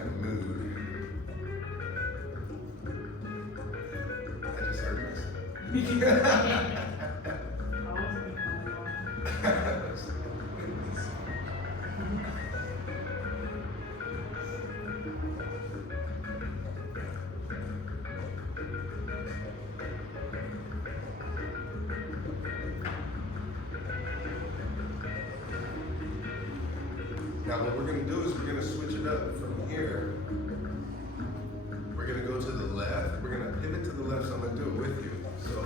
kind of mood. I just heard myself. Now what we're going to do is we're going to switch it up from here. We're going to go to the left. We're going to pivot to the left, so I'm going to do it with you. So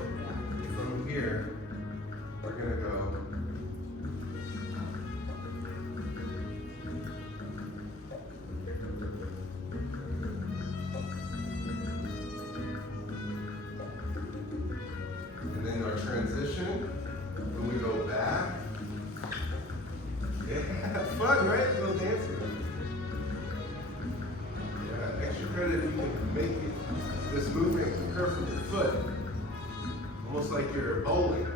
from here, we're going to go. And then our transition, when we go back. Yeah, fun, right? A little dancing. Yeah, extra credit if you can make it, this movement occur from your foot. Almost like you're bowling.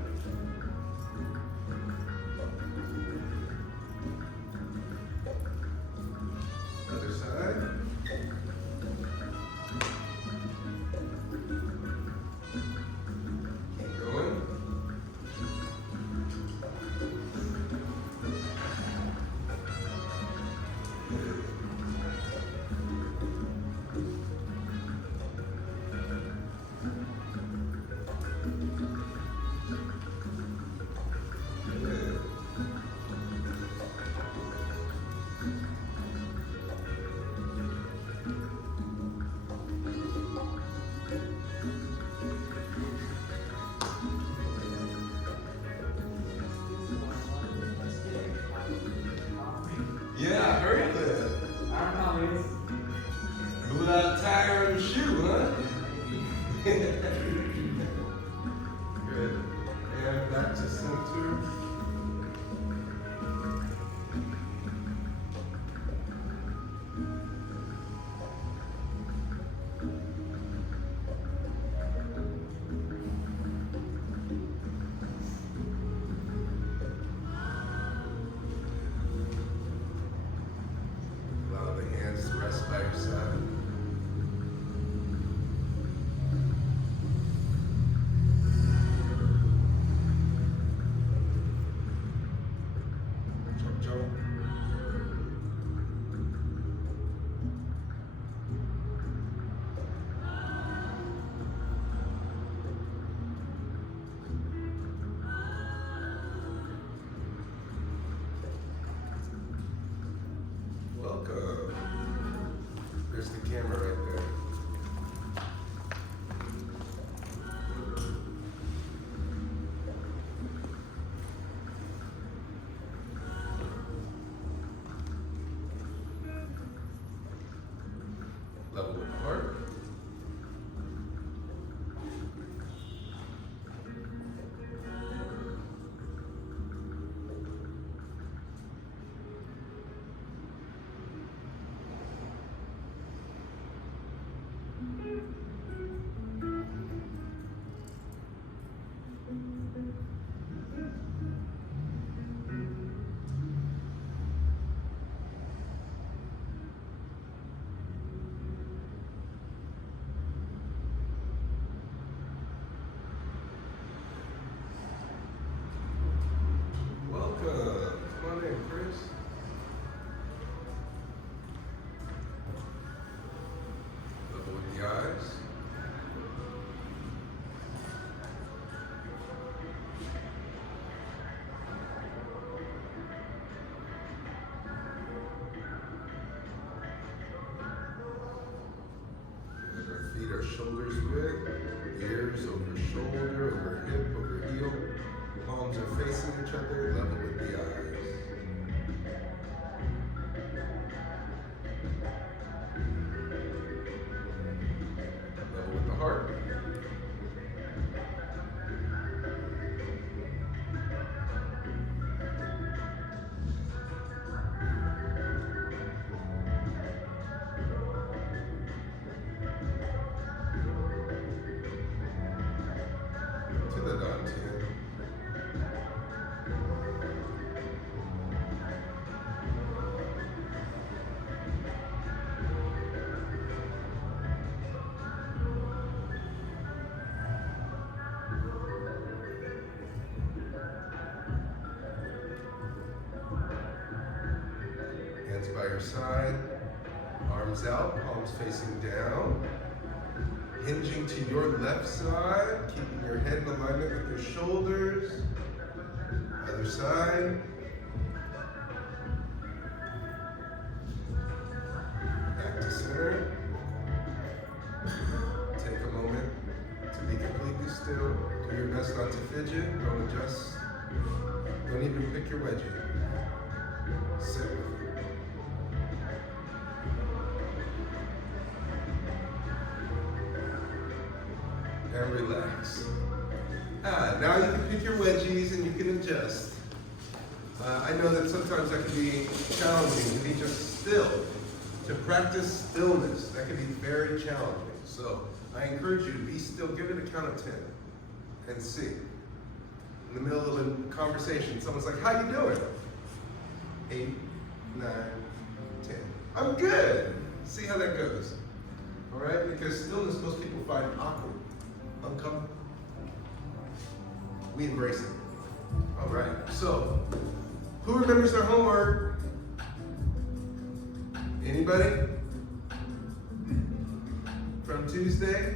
Other side. Keep going. Yeah, I heard that. Blew out a tire on your shoe, huh? Good. And back to center. Allow the hands to rest by your side. Jump, jump. Welcome. There's the camera right there. Level with the heart. Welcome. Come on in, Chris. Level with the eyes. And our feet are shoulders width, ears over shoulder, over hip, over heel. Palms are facing each other, level with the eyes. Level with the heart. To the dantian. Hands by your side, arms out, palms facing down. Hinging to your left side, keeping your head in alignment with your shoulders. Other side. Back to center. Take a moment to be completely still. Do your best not to fidget, don't adjust. Don't even pick your wedgie. Sit with it. And relax. Now you can pick your wedgies and you can adjust. I know that sometimes that can be challenging to be just still. To practice stillness, that can be very challenging. So I encourage you to be still. Give it a count of 10 and see. In the middle of a conversation, someone's like, how you doing? 8, 9, 10. I'm good. See how that goes. All right? Because stillness, most people find awkward, uncomfortable. We embrace it. All right. So, who remembers their homework? Anybody? From Tuesday?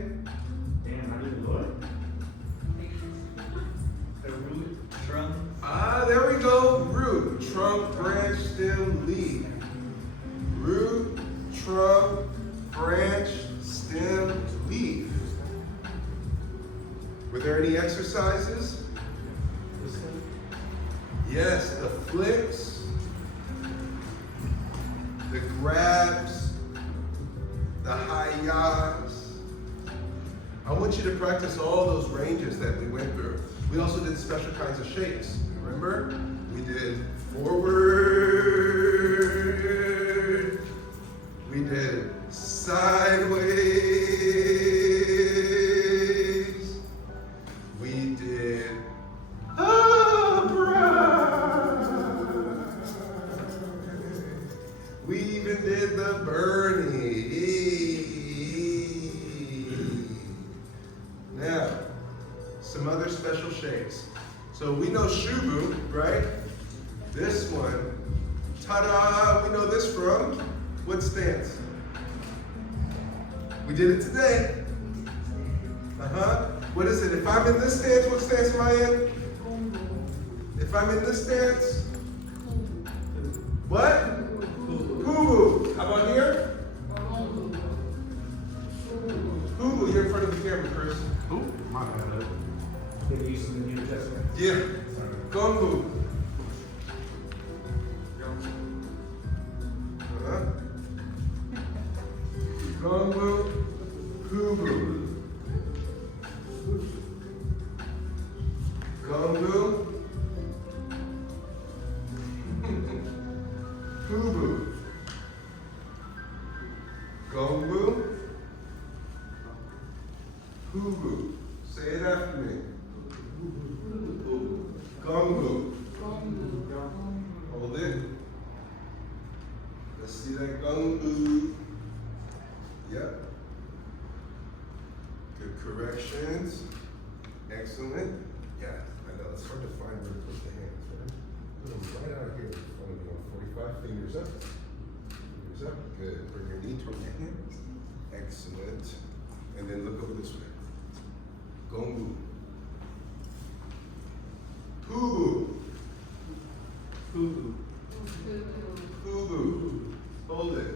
Damn, I didn't know it. The root, trunk. There we go. Root, trunk, branch, stem, leaf. Root, trunk, branch, stem, leaf. Were there any exercises? Yes, the flicks, the grabs, the hi-yas. I want you to practice all those ranges that we went through. We also did special kinds of shapes. Remember? We did forward. We did sideways. We did upright. We even did the Bernie. Now, some other special shapes. So we know Shubu, right? This one, ta-da, we know this from what stance? We did it today. What is it? If I'm in this stance, what stance am I in? If I'm in this stance? What? Kubu. How about here? Kubu, you're in front of the camera, Chris. Who? My bad. They're using the New Testament. Yeah. Gongu. Gongu. Kubu. Gongu. Kubu. Gongu. Kubu. Say it after me. Gongu. Hold it. Let's see that gongu. Yep. Good corrections. Excellent. Yeah, I know it's hard to find where to put the hands, right? Put them right out here in front of you. 45 fingers up. Fingers up. Good. Bring your knee toward your hand. Excellent. And then look over this way. Gongu. Kubu. Kubu. Kubu. Hold it.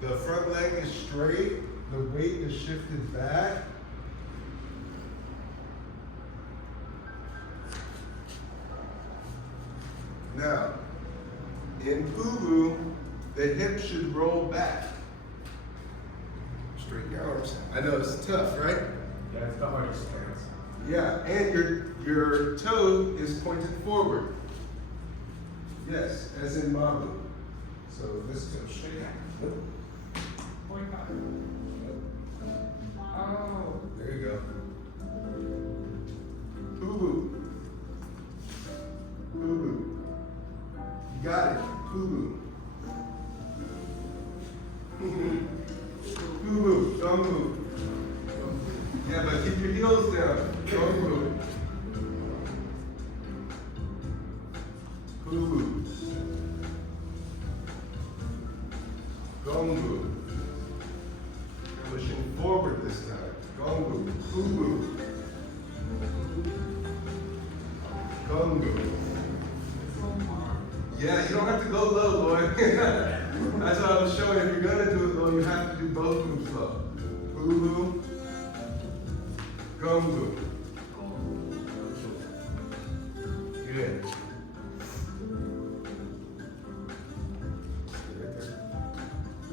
The front leg is straight. The weight is shifted back. Now, in Kubu, the hip should roll back. Straighten your arms. I know it's tough, right? Yeah, it's the hardest stance. Yeah, and your toe is pointed forward. Yes, as in Mabu. So this goes straight back. Point back. Oh. There you go. Kubu. Kubu. You got it. Kubu. Kubu. Don't move. Yeah, but keep your heels down. Don't move. Poo-boo. Gong-boo. Pushing forward this time. Gong-boo. Poo-boo. Gong-boo. Yeah, you don't have to go low, Lloyd. That's what I was showing. If you're gonna do it low, you have to do both moves low. Poo-boo. Gong-boo. Good.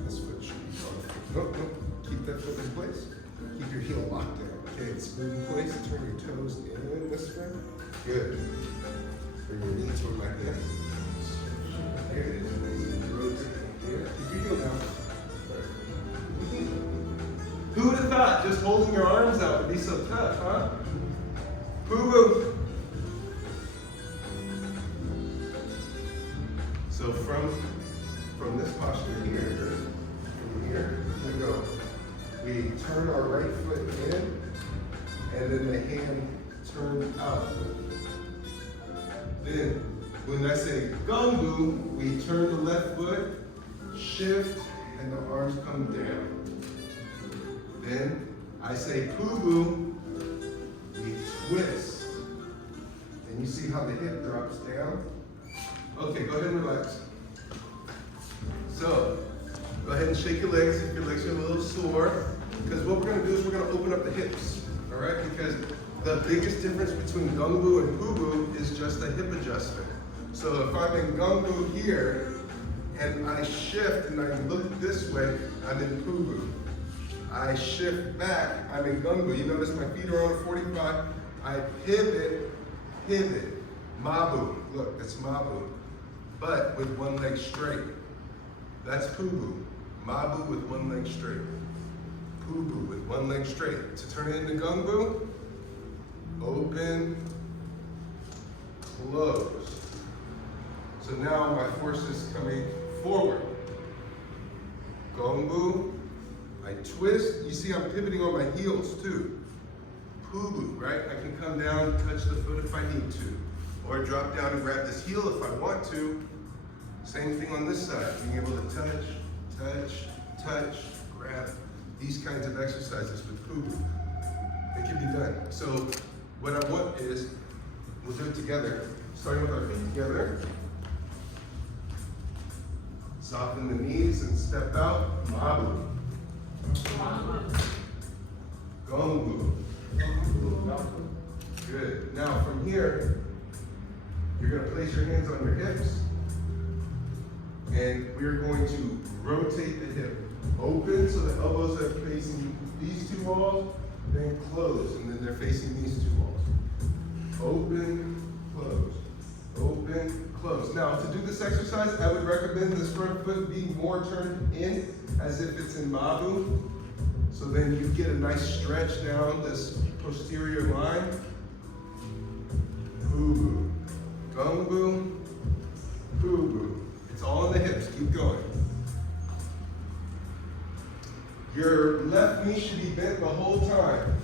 This foot should be on the foot. Nope, nope. Keep that foot in place. Keep your heel locked in. Okay, it's good in place. Turn your toes in this way. Good. Bring your knee toward my hip. Here it is. Rotate here. Keep your heel down. Who would have thought just holding your arms out would be so tough, huh? Poo-boo. So from this posture here, we go. We turn our right foot in, and then the hand turns out. Then, when I say gong-boo, we turn the left foot, shift, and the arms come down. Then, I say poo-boo, we twist. And you see how the hip drops down? Okay, go ahead and relax. So, go ahead and shake your legs if your legs are a little sore. Because what we're going to do is we're going to open up the hips. All right? Because the biggest difference between gong-boo and poo-boo is just a hip adjustment. So if I'm in gong-boo here, and I shift and I look this way, I'm in poo-boo. I shift back, I'm in gong-boo. You notice my feet are on 45. I pivot, ma-boo. Look, that's ma-boo. But with one leg straight. That's poo-boo. Ma-boo with one leg straight. Poo-boo with one leg straight. To turn it into gong-boo, open, close. So now my force is coming forward. Gong-boo, I twist. You see I'm pivoting on my heels too. Poo-boo, right? I can come down, touch the foot if I need to. Or drop down and grab this heel if I want to. Same thing on this side, being able to touch, grab. These kinds of exercises with poo-boo. It can be done. So what I want is, we'll do it together, starting with our feet together. Soften the knees and step out, ma-boo. Gong-boo. Good. Now from here, you're going to place your hands on your hips, and we're going to rotate the hip. Open so the elbows are facing these two walls, then close, and then they're facing these two walls. Open, close, open, close. Now to do this exercise, I would recommend this front foot be more turned in as if it's in ma-boo. So then you get a nice stretch down this posterior line. Poo-boo. Gong-boo, poo-boo. It's all in the hips, keep going. Your left knee should be bent the whole time.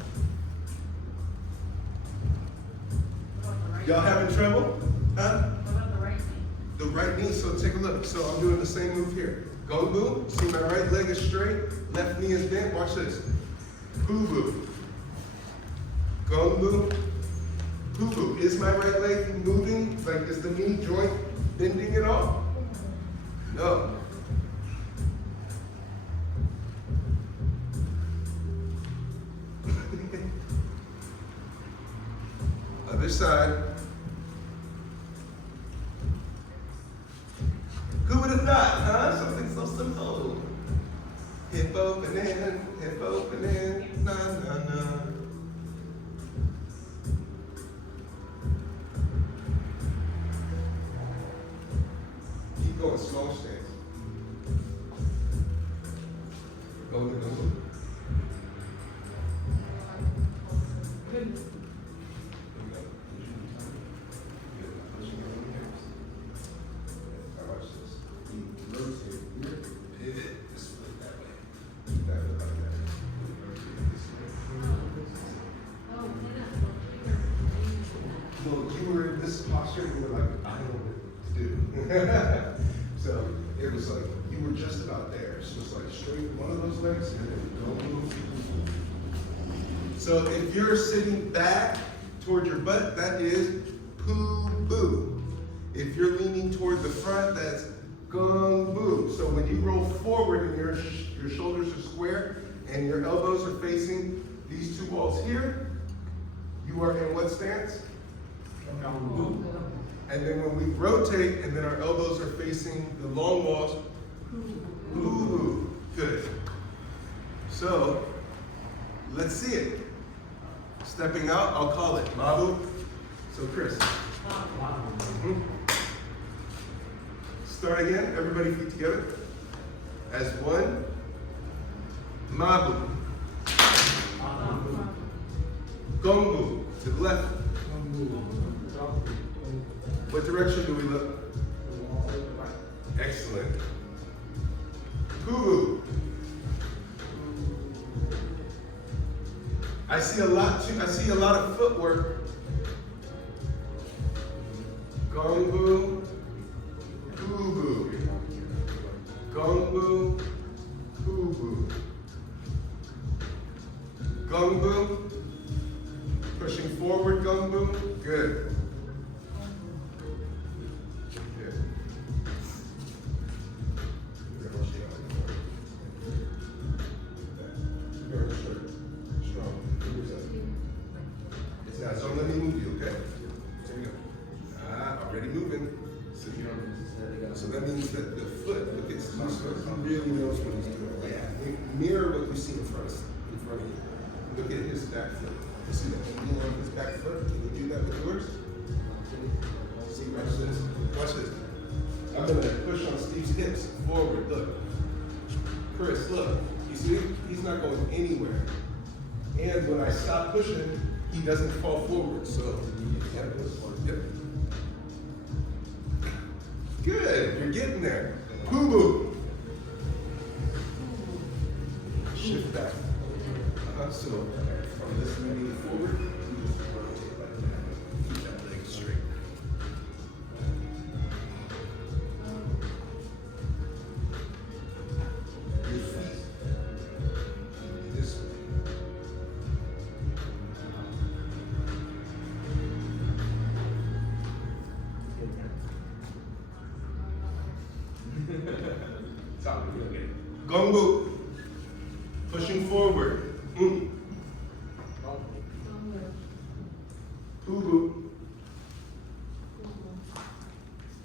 Y'all having trouble? Huh? What about the right knee? The right knee, so take a look. So I'm doing the same move here. Gong-boo, see my right leg is straight, left knee is bent, watch this. Poo-boo. Gong-boo, poo-boo. Is my right leg moving? Like, is the knee joint bending at all? No. Other side. Who would have thought, huh? Something so simple. Hip opening, na na na. Keep going, small stance. Go. Good. Well, you were in this posture and you were like, I don't know what to do. So it was like, you were just about there. So it's like straight one of those legs and then don't move. So if you're sitting back toward your butt, that is poo-boo. If you're leaning toward the front, that's gong-boo. So when you roll forward and your shoulders are square and your elbows are facing these two walls here, you are in what stance? Gong-boo. And then when we rotate and then our elbows are facing the long walls, poo-boo. Good. So let's see it. Stepping out, I'll call it mabu. So Chris. Mm-hmm. Start again, everybody feet together. As one. Mabu. Gongbu, to the left. What direction do we look? Excellent. Kubu. I see a lot of footwork. Gongbu, kubu. Gongbu, kubu. Gongbu. Pushing forward, gongbu. Good. Don't let me move you, okay? Here we go. Already moving. So that means that the foot, look at Steve, he really knows what he's doing. Yeah. Mirror what you see in front of you. Look at his back foot. You see that angle on his back foot? Can you do that with yours? See, watch this. Watch this. I'm gonna push on Steve's hips forward. Look. Chris, look. You see? He's not going anywhere. And when I stop pushing, he doesn't fall forward, so yep. Good, you're getting there. Boo-boo. Shift back. So from this moving forward, you just rotate like that. Keep that leg straight. Your feet this way. Gongbu, pushing forward. Ubu.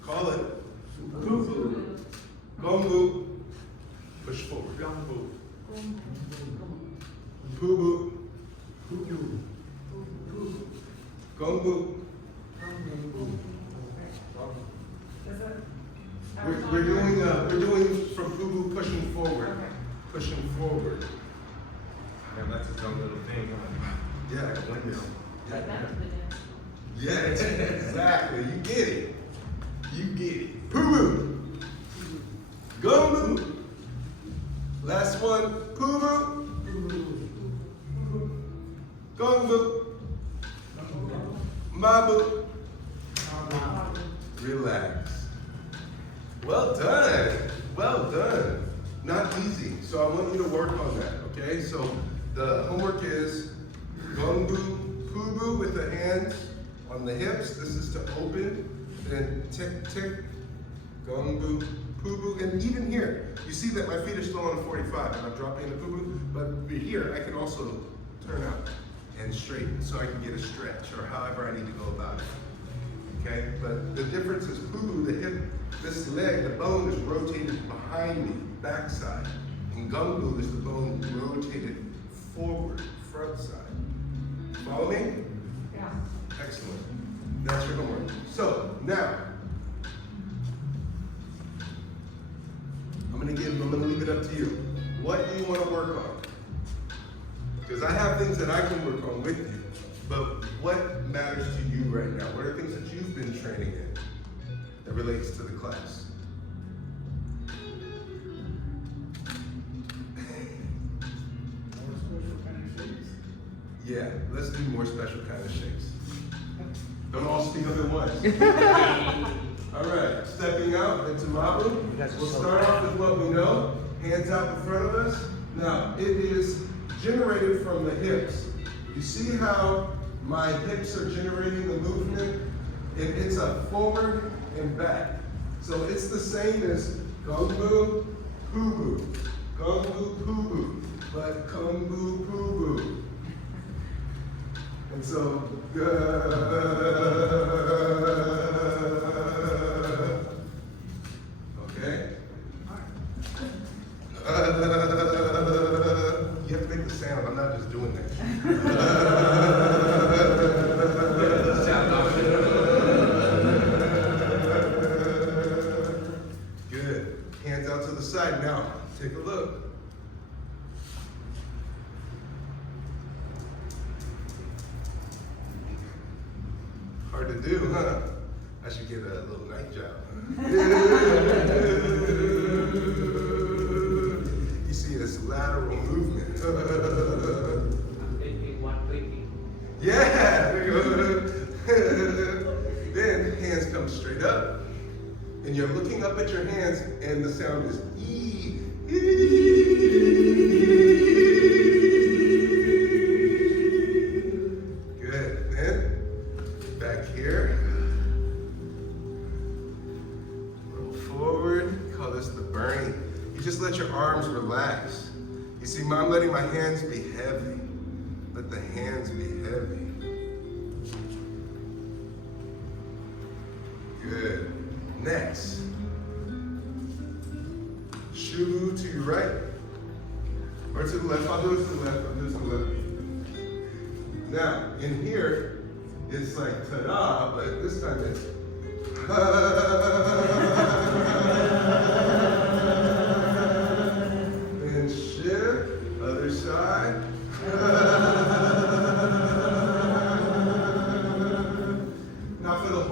Call it. Ubu. Gongbu, push forward. Gongbu. Ubu. Gongbu. We're doing from Ubu pushing forward. Pushing forward. And that's its own little thing. Yeah, yeah, exactly. You get it. You get it. Poo-boo. Gongbu. Last one. Poo-boo. Gongbu. Mabu. Relax. Well done. Well done. Not easy. So I want you to work on that, okay? So the homework is gongbu, poo-boo with the hands on the hips. This is to open. Then tick, tick, gongbu, poo-boo. And even here, you see that my feet are still on 45 and I'm dropping the poo-boo. But here, I can also turn out and straighten so I can get a stretch or however I need to go about it. Okay, but the difference is poo-boo, the hip, this leg, the bone is rotated behind me, backside. And gongbu is the bone rotated forward, front side. Follow me? Yeah. Excellent. That's your homework. So, now, I'm gonna leave it up to you. What do you want to work on? Because I have things that I can work on with you, but what matters to you right now? What are things that you've been training in that relates to the class? Yeah, let's do more special kind of shakes. Don't all speak up at once. All right, stepping stepping out into Mabu. We'll start off with what we know. Hands out in front of us. Now, it is generated from the hips. You see how my hips are generating the movement? It's a forward and back. So it's the same as Gong Bu, Poo Bu. Gong Bu, Poo Bu. But Kung Bu, Poo Bu. And so, okay? You have to make the sound, I'm not just doing that. Good. Hands out to the side. Now, take a look. Hard to do, huh? I should get a little night job. You see this lateral movement. Yeah, there you go. Then hands come straight up. And you're looking up at your hands and the sound is E. Good. Then back here. Roll forward. Call this the burning. You just let your arms relax. You see, I'm letting my hands be heavy. Let the hands be heavy. Good. Next. Shubu to your right. Or to the left. I'll do it to the left. I'll do it to the left. Now, in here, it's like ta-da, but this time it's and shift, other side. Now for the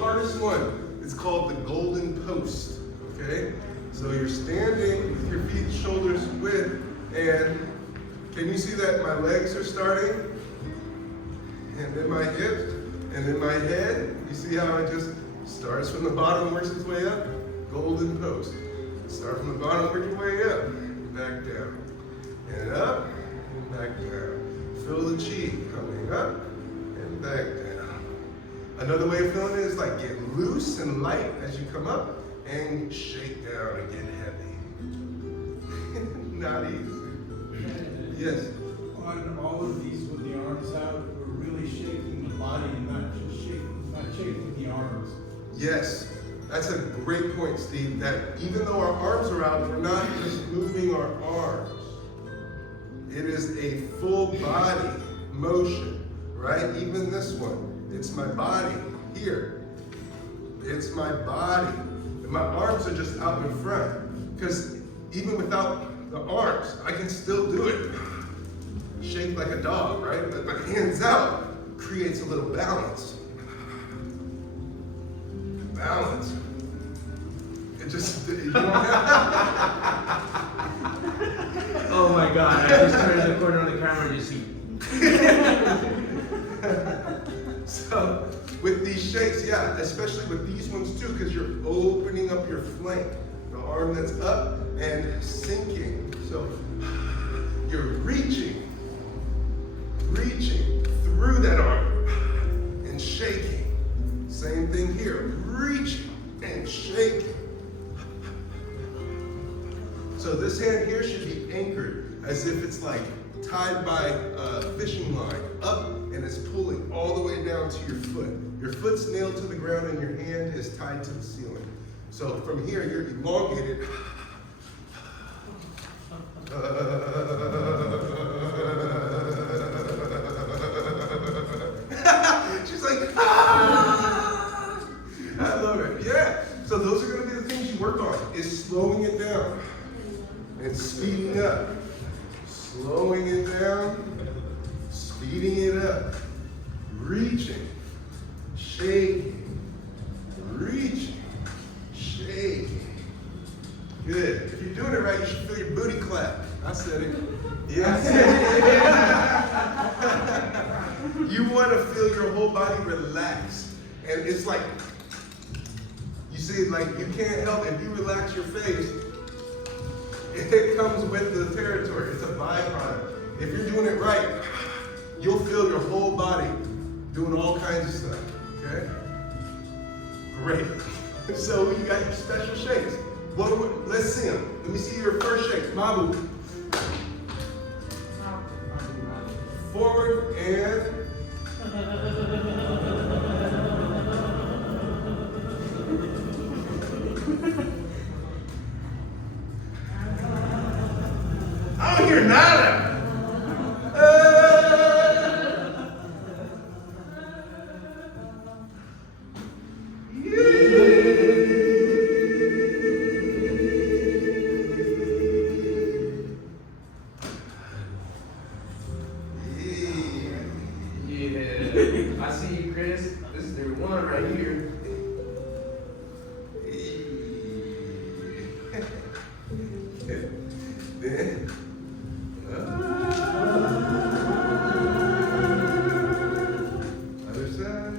hardest one, it's called the golden post, okay? So you're standing with your feet shoulders width, and can you see that my legs are starting? And then my hips, and then my head. You see how it just starts from the bottom, works its way up? Golden post. Start from the bottom, work your way up, back down. And up, and back down. Feel the chi coming up, and back down. Another way of feeling it is like get loose and light as you come up, and shake down and get heavy. Not easy. Yes? On all of these with the arms out, we're really shaking the body and not shaking the arms. Yes, that's a great point, Steve, that even though our arms are out, we're not just moving our arms. It is a full body motion, right? Even this one, it's my body here. It's my body. And my arms are just out in front. Because even without the arms, I can still do it. Shake like a dog, right? But my hands out creates a little balance. Balance. It just, you don't have. Oh my God, I just turned the corner on the camera and you see. So, with these shakes, yeah, especially with these ones too, because you're opening up your flank. The arm that's up and sinking. So, you're reaching through that arm and shaking. Same thing here, reaching and shaking. So this hand here should be anchored as if it's like tied by a fishing line up, and it's pulling all the way down to your foot. Your foot's nailed to the ground and your hand is tied to the ceiling. So from here, you're elongated. She's like, ah! I love it. Yeah. So those are going to be the things you work on, is slowing it down and speeding up. Slowing it down, speeding it up. Reaching, shaking, reaching, shaking. Good. If you're doing it right, you should feel your booty clap. I said it. Yes. You want to feel your whole body relax. And it's like, you see, like, you can't help if you relax your face, it comes with the territory. It's a byproduct. If you're doing it right, you'll feel your whole body doing all kinds of stuff, okay? Great. So you got your special shakes. Let's see them. Let me see your first shake. Mabu. Forward and... I don't hear nada. I see you, Chris. This is their one right here. Then, other side.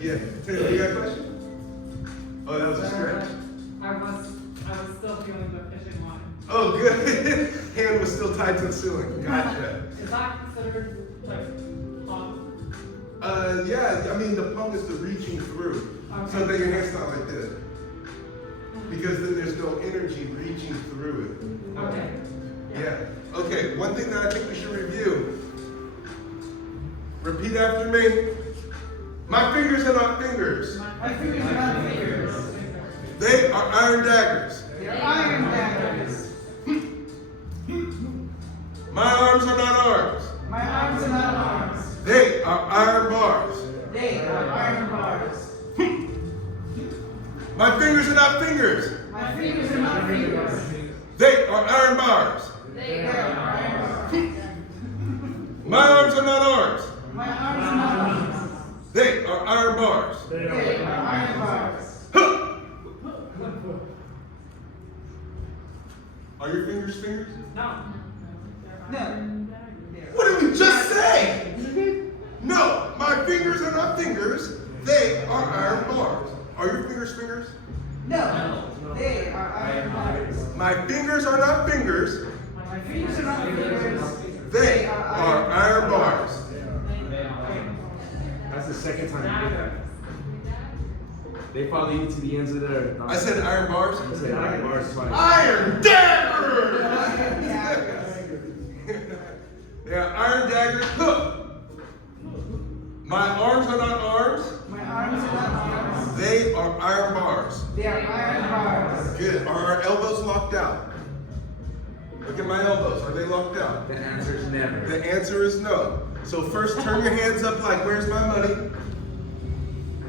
Yeah. Taylor, you got a question? Oh, that was a stretch. I was still feeling the fishing line. Oh, good. Hand was still tied to the ceiling. Gotcha. Is that considered like pump? Yeah. I mean, the pump is the reaching through, so that your hand's not like this, because then there's no energy reaching through it. Okay. Yeah. Okay. One thing that I think we should review. Repeat after me. My fingers are not fingers. My fingers are not fingers. They are iron daggers. They're iron daggers. My arms are not arms. My arms are not arms. They are iron bars. They are iron bars. My fingers are not fingers. My fingers are not fingers. They are iron bars. They are iron bars. My arms are not arms. My arms are not arms. They are iron bars. They are iron bars. Are your fingers fingers? No. No. What did we just say? No, my fingers are not fingers. They are iron bars. Are your fingers fingers? No. They are iron bars. My fingers are not fingers. My fingers are not fingers. They are iron bars. That's the second time. They follow you to the ends of the earth. I said iron bars. I said iron bars twice. Iron daggers! They are iron daggers. Look. My arms are not arms. My arms are not arms. They are iron bars. They are iron bars. Good. Are our elbows locked out? Look at my elbows. Are they locked out? The answer is never. The answer is no. So first turn your hands up like, where's my money?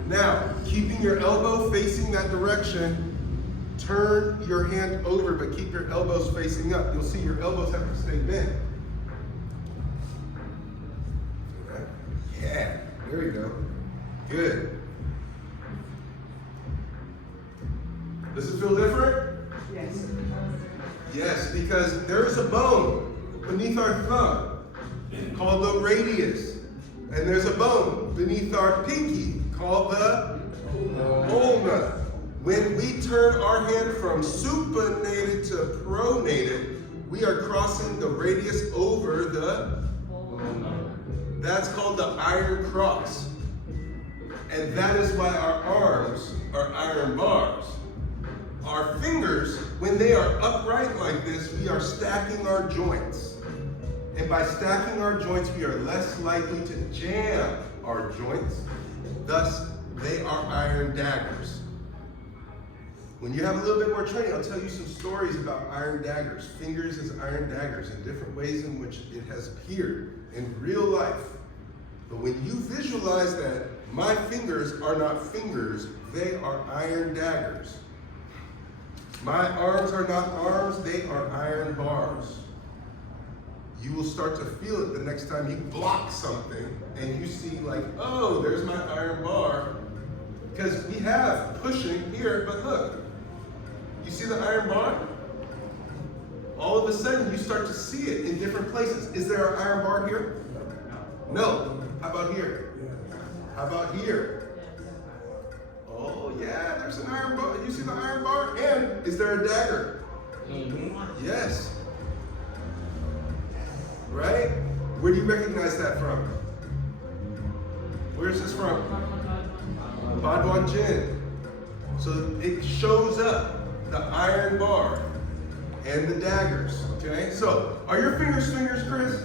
Now, keeping your elbow facing that direction, turn your hand over, but keep your elbows facing up. You'll see your elbows have to stay bent. Okay. Yeah, there we go. Good. Does it feel different? Yes. Yes, because there is a bone beneath our thumb called the radius. And there's a bone beneath our pinky called the ulna. When we turn our hand from supinated to pronated, we are crossing the radius over the ulna. That's called the iron cross. And that is why our arms are iron bars. Our fingers, when they are upright like this, we are stacking our joints. And by stacking our joints, we are less likely to jam our joints. Thus, they are iron daggers. When you have a little bit more training, I'll tell you some stories about iron daggers. Fingers as iron daggers and different ways in which it has appeared in real life. But when you visualize that my fingers are not fingers, they are iron daggers. My arms are not arms, they are iron bars. You will start to feel it the next time you block something and you see like, oh, there's my iron bar. Because we have pushing here, but look, you see the iron bar? All of a sudden you start to see it in different places. Is there an iron bar here? No. How about here? How about here? Oh yeah, there's an iron bar. You see the iron bar? And is there a dagger? Yes. Right? Where do you recognize that from? Where's this from? Badwan Jin. So it shows up, the iron bar and the daggers. Okay? So, are your fingers fingers, Chris?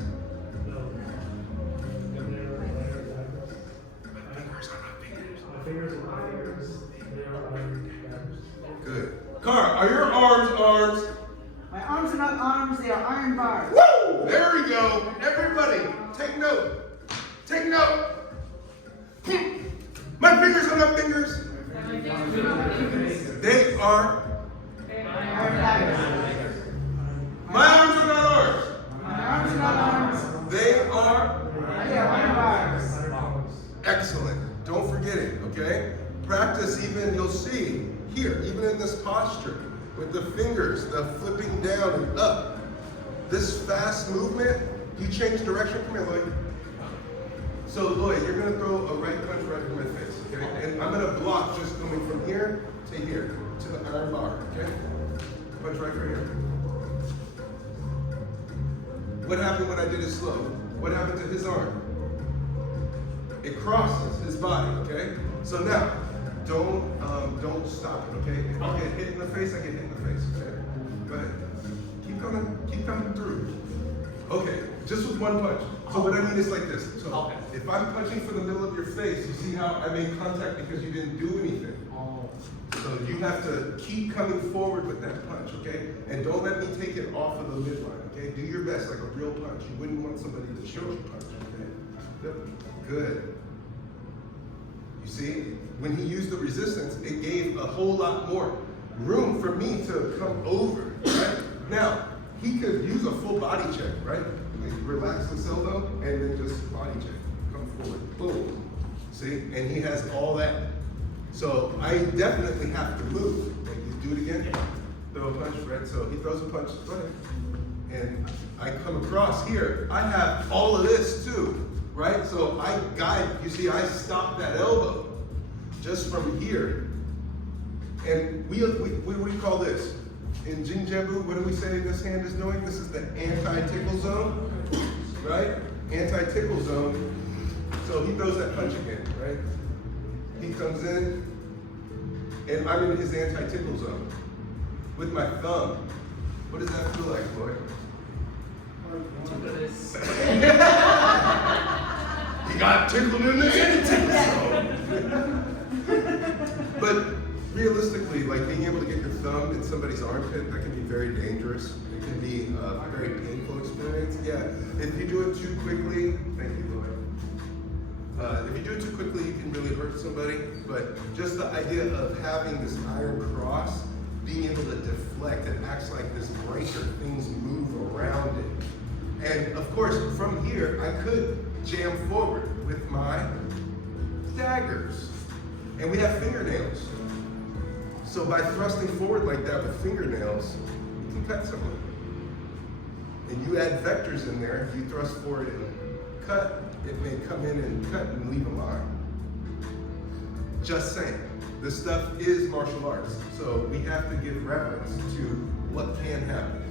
Good. Car, are your arms arms? My arms are not arms, they are iron bars. Woo! There we go. Everybody, take note. Take note. My fingers are not fingers. They are. Iron daggers. My arms are not arms. My arms are not arms, They are. they are iron bars. Excellent. Don't forget it, okay? Practice even, you'll see, here, even in this posture, with the fingers, the flipping down and up. This fast movement, you change direction. Come here, Lloyd. So Lloyd, you're gonna throw a right punch right in my face, okay? And I'm gonna block just coming from here to here, to the iron bar, okay? Punch right from here. What happened when I did it slow? What happened to his arm? It crosses his body, okay? So now, don't stop it, okay? If I get hit in the face, I get hit in the face, okay? Go ahead. Keep coming through. Okay, just with one punch. So what I mean is like this. So if I'm punching for the middle of your face, you see how I made contact because you didn't do anything. So you have to keep coming forward with that punch, okay? And don't let me take it off of the midline, okay? Do your best, like a real punch. You wouldn't want somebody to show you punch, okay? Yep. Good. You see, when he used the resistance, it gave a whole lot more room for me to come over, right? Now, he could use a full body check, right? Like relax his elbow and then just body check. Come forward, boom. See, and he has all that. So I definitely have to move. Like you do it again, throw a punch, right? So he throws a punch, go ahead. And I come across here, I have all of this too. Right? So I guide, you see, I stop that elbow just from here. And we call this? In Jinjambu, what do we say this hand is doing? This is the anti-tickle zone, right? Anti-tickle zone. So he throws that punch again, right? He comes in, and I'm in his anti-tickle zone with my thumb. What does that feel like, Lloyd? He got tickled in the anti-tickle zone. But realistically, like being able to get your thumb in somebody's armpit, that can be very dangerous. It can be a very painful experience. Yeah, if you do it too quickly, thank you, Lloyd. If you do it too quickly, you can really hurt somebody. But just the idea of having this iron cross, being able to deflect, it acts like this breaker, things move around it. And of course, from here, I could jam forward with my daggers. And we have fingernails. So by thrusting forward like that with fingernails, you can cut someone. And you add vectors in there, you thrust forward and cut, it may come in and cut and leave a line. Just saying. This stuff is martial arts. So we have to give reverence to what can happen,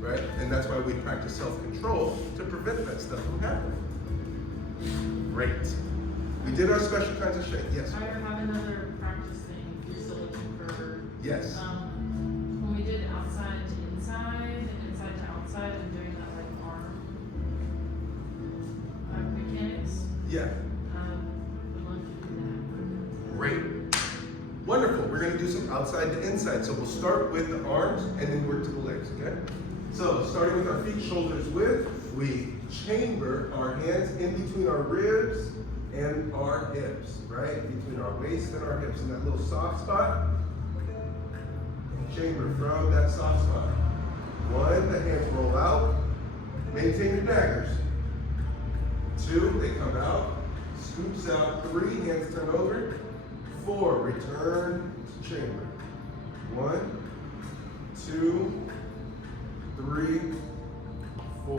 right? And that's why we practice self-control to prevent that stuff from happening. Great. We did our special kinds of shake, yes? I have another practice thing, if you're still looking for. Yes. When we did outside to inside and inside to outside and doing that like arm mechanics. Yeah. Would love to do that. Great. Wonderful. We're going to do some outside to inside. So we'll start with the arms and then work to the legs, okay? So starting with our feet shoulders width, we chamber our hands in between our ribs and our hips, right? Between our waist and our hips in that little soft spot. And chamber from that soft spot. 1, the hands roll out. Maintain your daggers. 2, they come out. Scoops out. 3, hands turn over. 4, return to chamber. 1, 2, 3, 4.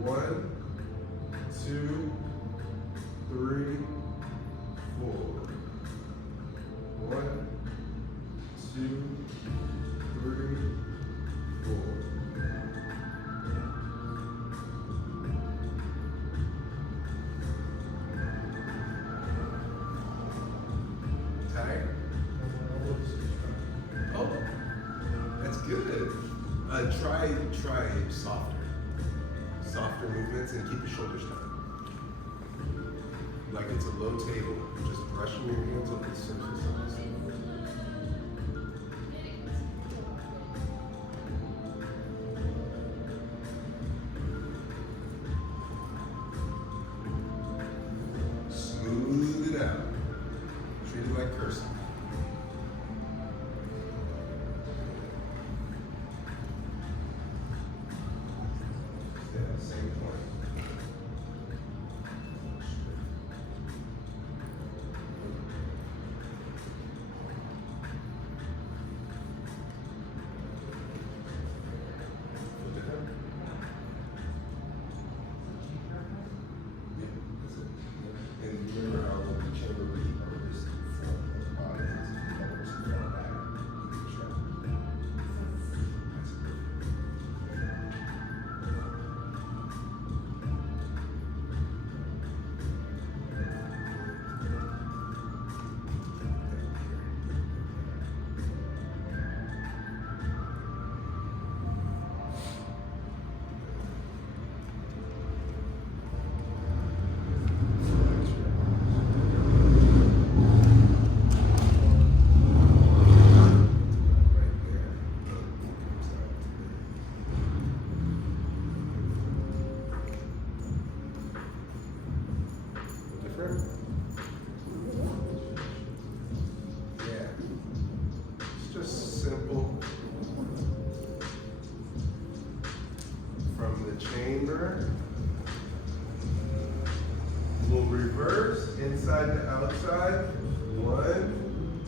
1, 2, 3, 4. 1, 2, 3, 4. Tired? Oh, that's good. Try softer movements, and keep your shoulders down. Like it's a low table, just brushing your hands over the surface of this. Smooth it out. Treat it like cursing. Stay at the same point. Feel different? Yeah, that's it. Yeah. And remember how the chamber we always form the body is always form back. You can try. That's perfect. Different? Yeah. It's just simple. From the chamber. We'll reverse inside to outside. 1,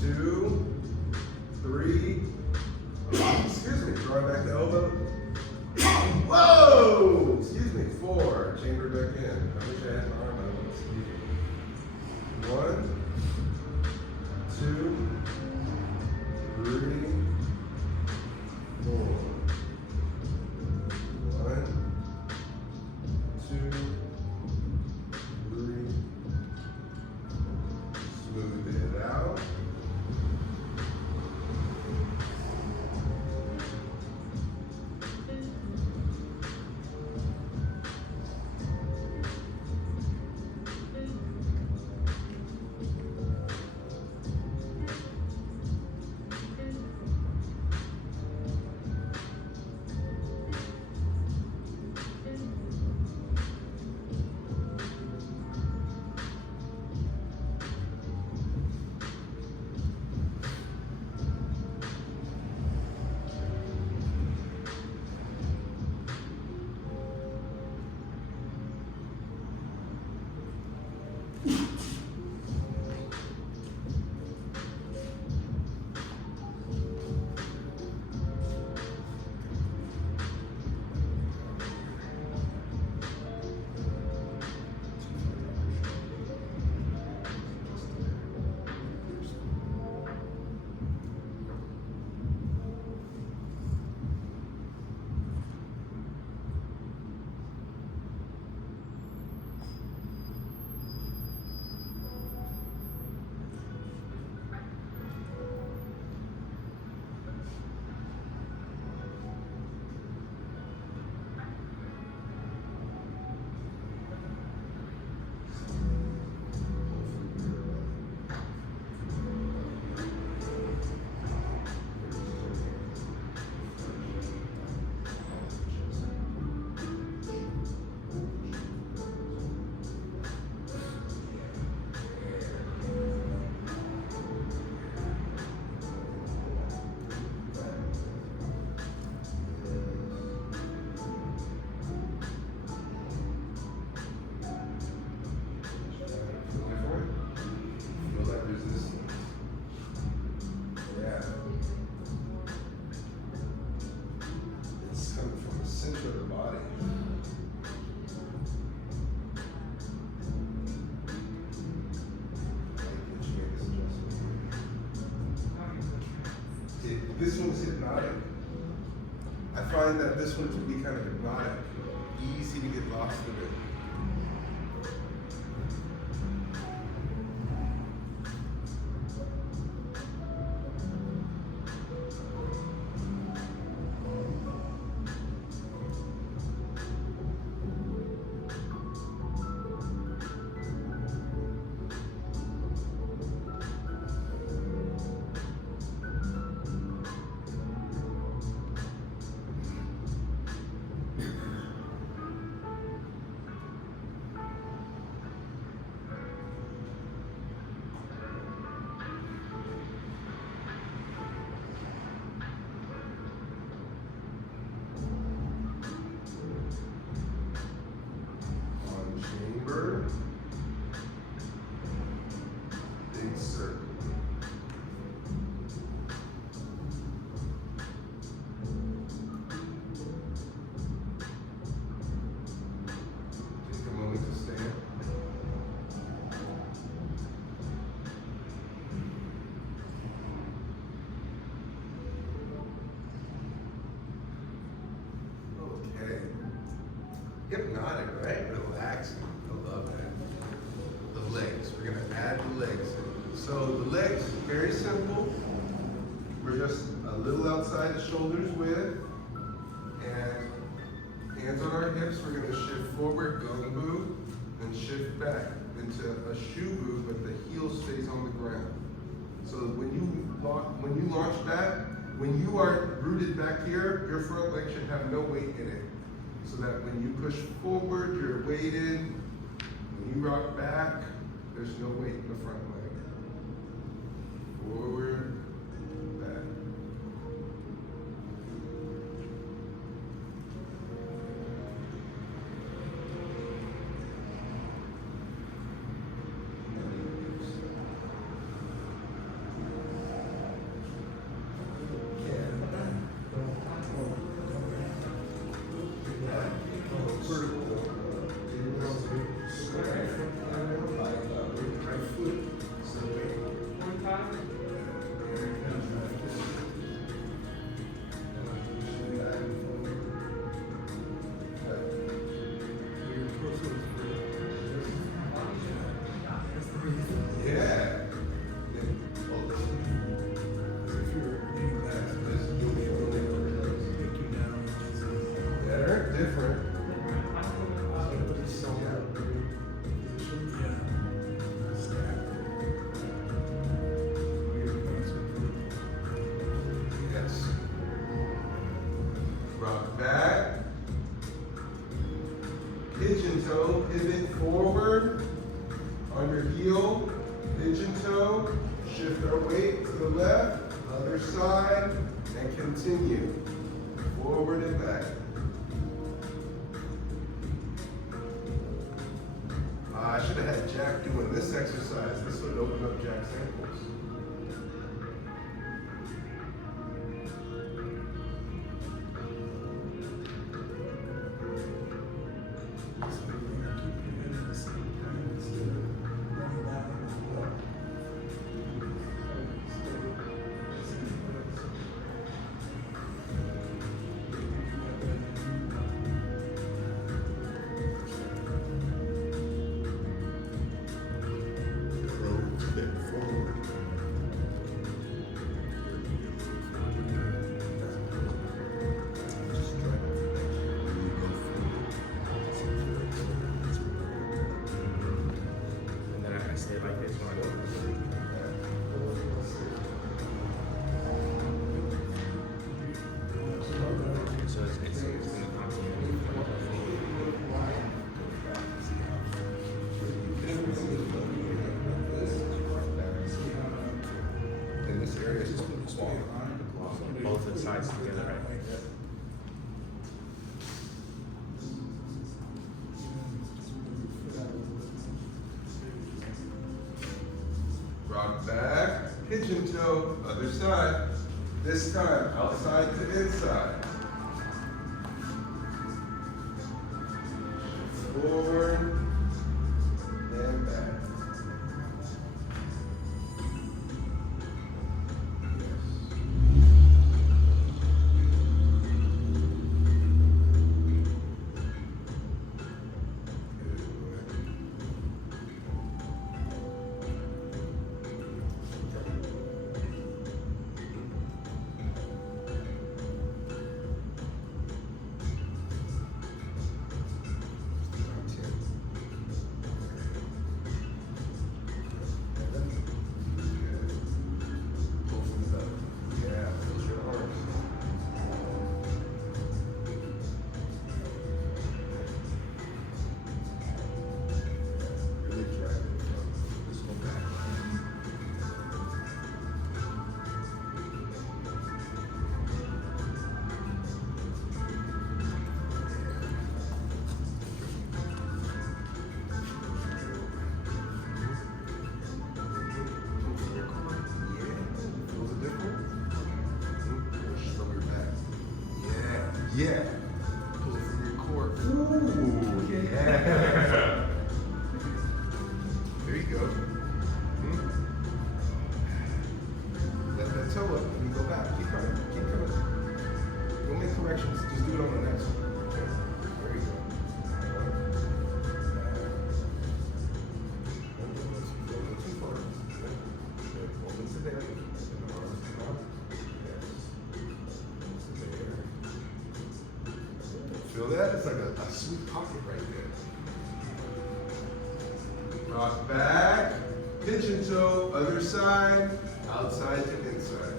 2, 3. Excuse me. Drawing back the elbow. Whoa! Excuse me. 4. Chamber back in. I wish I had my arm. I wouldn't speak. 1, 2, 3, 4. 1, 2, 3. Smooth it out. This one's hypnotic. I find that this one can be kind of hypnotic, easy to get lost in it. Chamber, big circle. Take a moment to stand. Okay. Hypnotic, right? Relaxing. I love that. The legs. We're going to add the legs. So the legs, very simple. We're just a little outside the shoulders width. And hands on our hips. We're going to shift forward, gung-boo, and shift back into a shu-boo, but the heel stays on the ground. So when you launch back, when you are rooted back here, your front leg should have no weight in it. So that when you push forward, you're weighted. When you rock back, there's no weight in the front leg. Forward, back. Pigeon toe, pivot forward, on your heel, pigeon toe, shift our weight to the left, other side, and continue. Forward and back. I should have had Jack doing this exercise. This would open up Jack's ankles. Both the sides together, right? Rock back, pigeon toe, other side. This time, outside to inside. Forward and back. Yeah. Pull from your core. Ooh, yeah. There you go. Let that toe up and go back. Keep coming. Keep coming. Don't make corrections. Just do it on the next one. Okay. There you go. Don't too far. Good. Hold it to there. And the arms come out. Yes. There. Feel that? It's like a sweet pocket right there. Rock back. Pigeon toe. Other side. Outside to inside.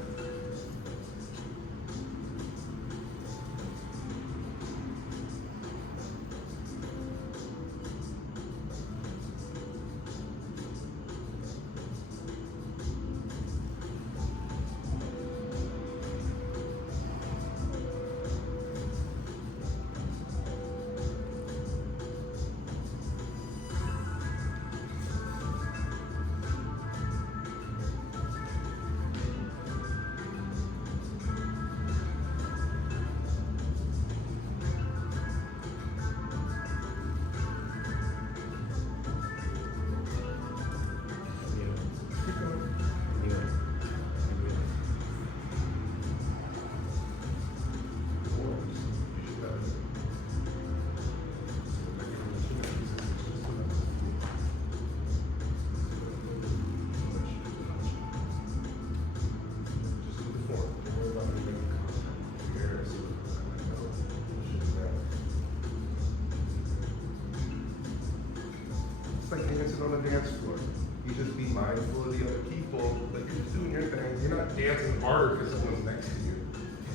It's like dancing on a dance floor. You just be mindful of the other people, but you're just doing your thing. You're not dancing harder because someone's next to you.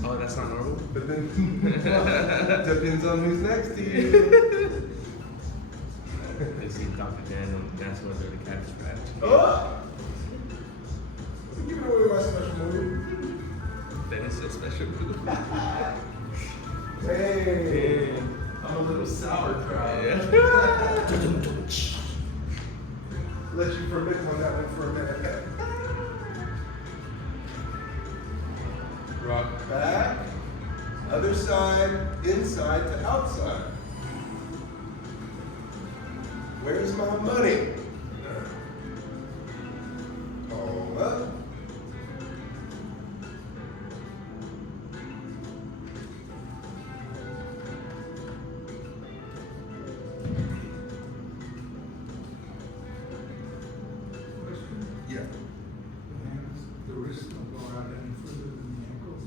Oh, that's not normal? But then, depends on who's next to you. They see Dr. Daniel, that's where the cat is scratch. Oh! I'm giving away my special move. That is a special move. Hey, I'm a little sauerkraut. Yeah. Let you ferment on that one for a minute. Rock back, other side, inside to outside. Where's my money? All up. Yeah. The hands, the wrists don't go out any further than the ankles.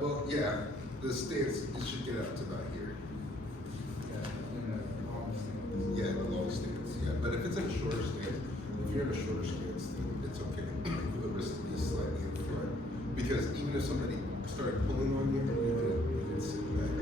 Well, yeah, the stance, it should get up to about here. In a long stance. Yeah, the long stance, yeah. But if it's in a shorter stance, if you're in a shorter stance, then it's okay for the wrist to be slightly in front. Because even if somebody started pulling on you, you could sit back.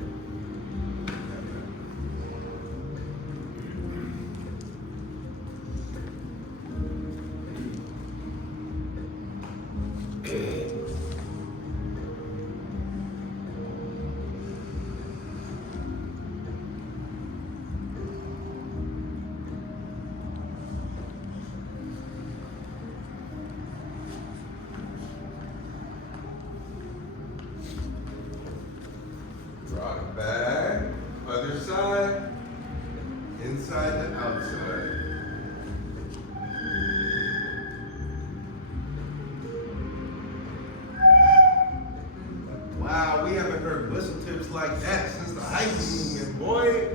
Rock back, other side, inside to outside. Wow, we haven't heard whistle tips like that since the hiking, and boy,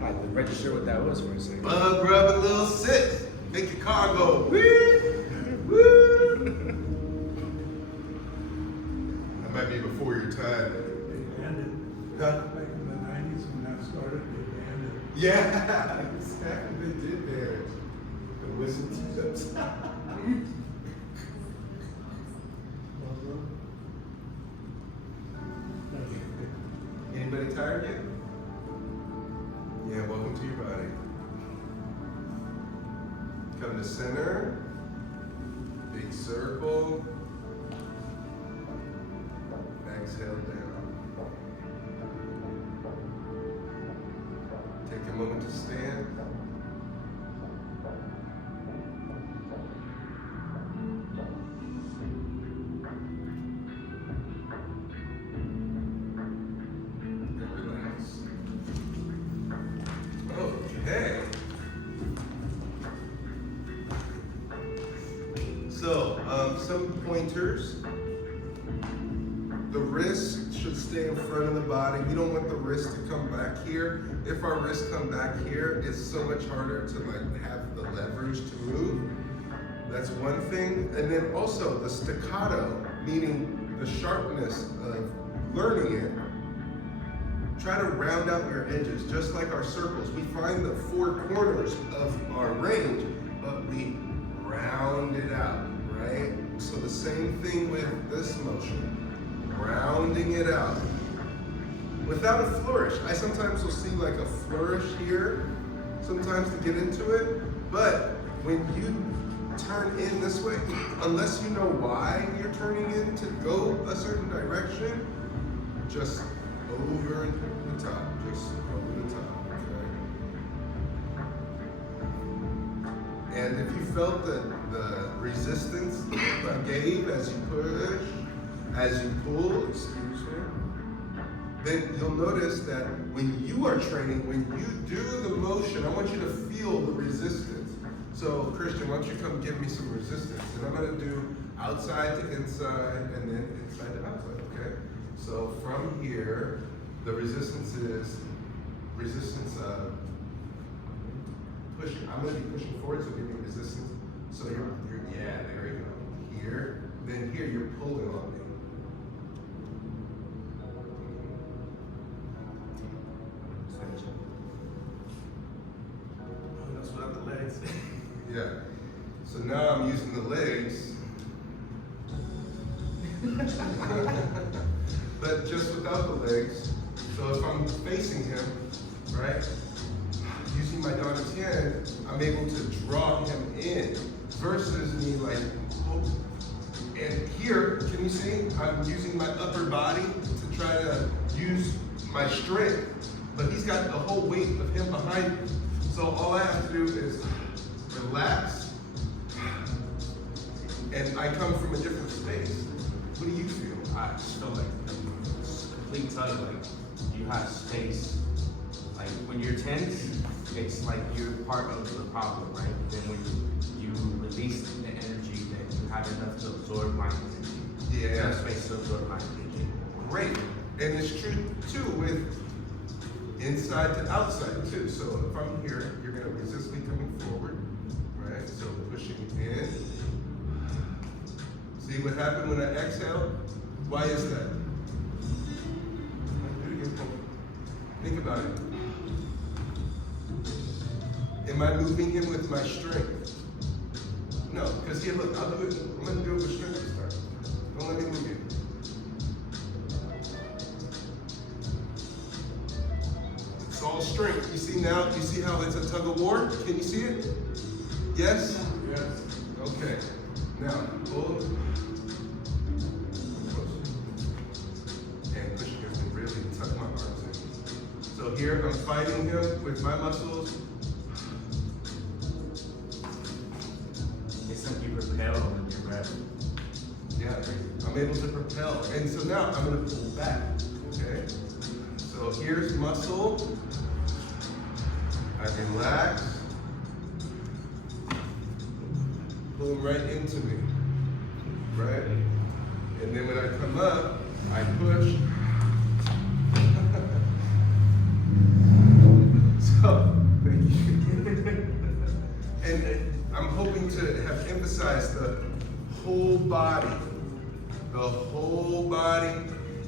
I had to register what that was for a second. bug rubbing little six, make your car go wee, woo. That might be before your time. They banned it. Huh? Back in the 90s when that started, they banned it. Yeah, exactly. They did there. The whistle tips. Anybody tired yet? Yeah, welcome to your body. Come to center. Big circle. Exhale down. Take a moment to stand. So, some pointers. The wrist should stay in front of the body. We don't want the wrist to come back here. If our wrists come back here, it's so much harder to like have the leverage to move. That's one thing. And then also the staccato, meaning the sharpness of learning it. Try to round out your edges, just like our circles. We find the four corners of our range, but we round it out, right? So the same thing with this motion. Rounding it out without a flourish. I sometimes will see like a flourish here, sometimes to get into it, but when you turn in this way, unless you know why you're turning in to go a certain direction, just over the top, just over the top, okay? And if you felt the resistance I gave as you push, as you pull, excuse me, then you'll notice that when you are training, when you do the motion, I want you to feel the resistance. So Christian, why don't you come give me some resistance? And I'm gonna do outside to inside and then inside to outside, okay? So from here, the resistance is pushing. I'm gonna be pushing forward, so give me resistance. So you're yeah, there you go. Here, then here you're pulling on me. That's without the legs. Yeah. So now I'm using the legs. But just without the legs. So if I'm facing him, right, using my Daoist, I'm able to draw him in versus me like, oh. And here, can you see? I'm using my upper body to try to use my strength, but he's got the whole weight of him behind me. So all I have to do is relax, and I come from a different space. What do you feel? I just feel like complete tug, like you have space. Like when you're tense, it's like you're part of the problem, right? Then when you release the energy, then you have enough to absorb my energy. Yeah. You have space to absorb my energy. Great. And it's true too with inside to outside too. So if I'm here, you're gonna resist me coming forward, right? So pushing in. See what happened when I exhale? Why is that? Think about it. Am I moving him with my strength? No, because here, look, I'll do it. I'm gonna do it with strength this time. Don't let me move you. It's all strength. You see now? You see how it's a tug of war? Can you see it? Yes? Yes. Okay. Now, pull. And pushing him to really tuck my arms in. So here, I'm fighting him with my muscles. It's like you repel when you're ready. Yeah, I'm able to propel. And so now I'm gonna pull back, okay? So here's muscle. I relax. Pull him right into me, right? And then when I come up, I push. So, thank you. And I'm hoping to have emphasized the whole body,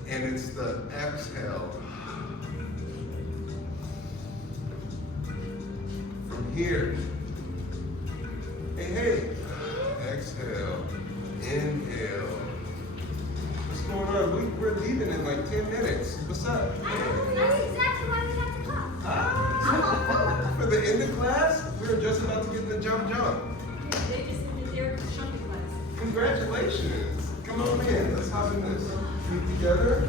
and it's the exhale. From here, hey, exhale, inhale. What's going on? We're leaving in like 10 minutes. What's up? That's exactly why we have to come. Ah, for the end of class, we were just about to get in the jump. They just did their shopping class. Congratulations. Come on in. Let's hop in this. Feet together.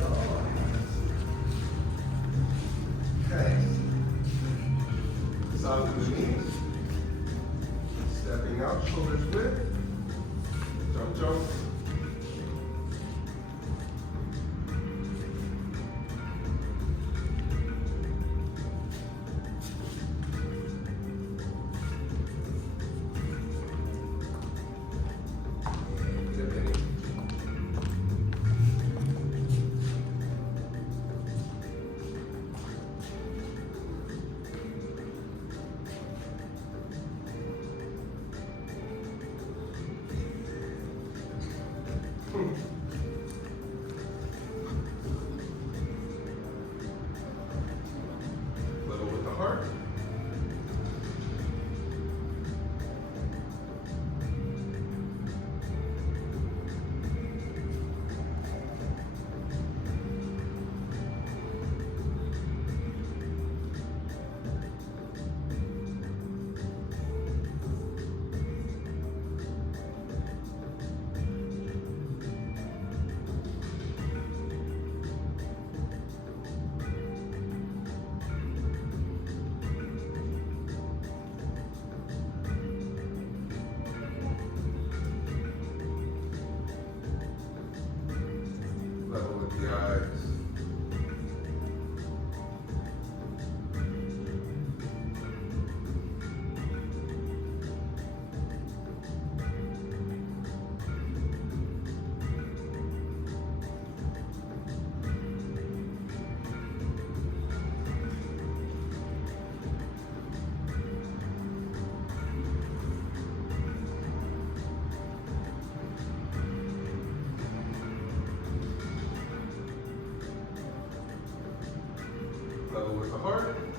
Okay. Soften the knees. Stepping out, shoulders width. Jump. Level with the heart. Level with the eyes. Level with the heart.